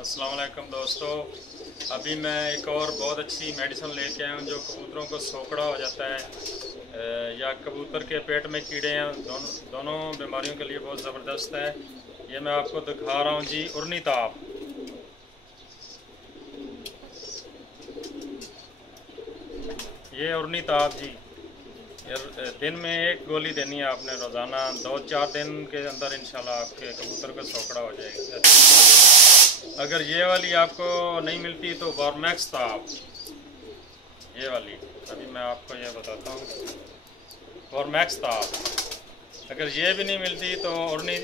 अस्सलाम वालेकुम दोस्तों। अभी मैं एक और बहुत अच्छी मेडिसिन लेके आया हूँ जो कबूतरों को सोकड़ा हो जाता है या कबूतर के पेट में कीड़े हैं, दोनों बीमारियों के लिए बहुत ज़बरदस्त है। ये मैं आपको दिखा रहा हूँ जी, उर्नीताप। ये उर्नीताप जी, दिन में एक गोली देनी है आपने रोज़ाना। 2-4 दिन के अंदर इंशाल्लाह आपके कबूतर को सोकड़ा हो जाएगा, ठीक हो जाएगा। अगर ये वाली आपको नहीं मिलती तो वॉर्मैक्स ताप, ये वाली अभी मैं आपको ये बताता हूँ, वॉर्मैक्स ताप। अगर ये भी नहीं मिलती तो अपना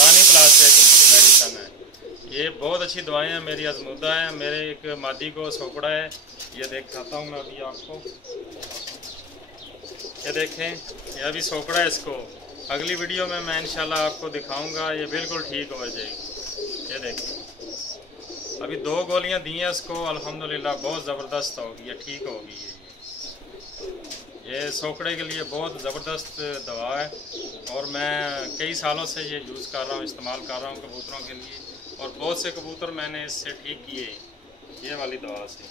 रानी प्लास एक मेडिसन है। ये बहुत अच्छी दवाएं हैं, मेरी आजमूदा है। मेरे एक मादी को सोकड़ा है, ये दिखाता हूँ मैं अभी आपको। ये देखें, ये अभी सोकड़ा है इसको। अगली वीडियो में मैं इंशाल्लाह आपको दिखाऊंगा, ये बिल्कुल ठीक हो जाएगी। ये देखें, अभी 2 गोलियां दी हैं इसको, अल्हम्दुलिल्लाह बहुत ज़बरदस्त होगी, ये ठीक होगी। ये सोकड़े के लिए बहुत ज़बरदस्त दवा है और मैं कई सालों से ये यूज़ कर रहा हूँ, इस्तेमाल कर रहा हूँ कबूतरों के लिए, और बहुत से कबूतर मैंने इससे ठीक किए ये वाली दवा से।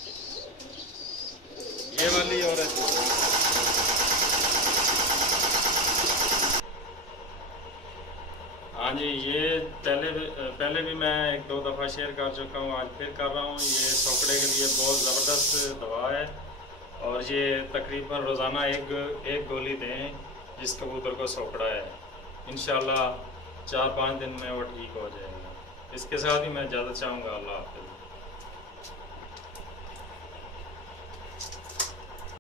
ये वाली और हाँ जी, ये पहले भी मैं 1-2 दफ़ा शेयर कर चुका हूँ, आज फिर कर रहा हूँ। ये सोकड़े के लिए बहुत ज़बरदस्त दवा है और ये तकरीबन रोज़ाना एक गोली दें जिस कबूतर को सोकड़ा है। इंशाल्लाह 4-5 दिन में वो ठीक हो जाएगा। इसके साथ ही मैं इजाज़त चाहूँगा। अल्लाह हाफ़िज़।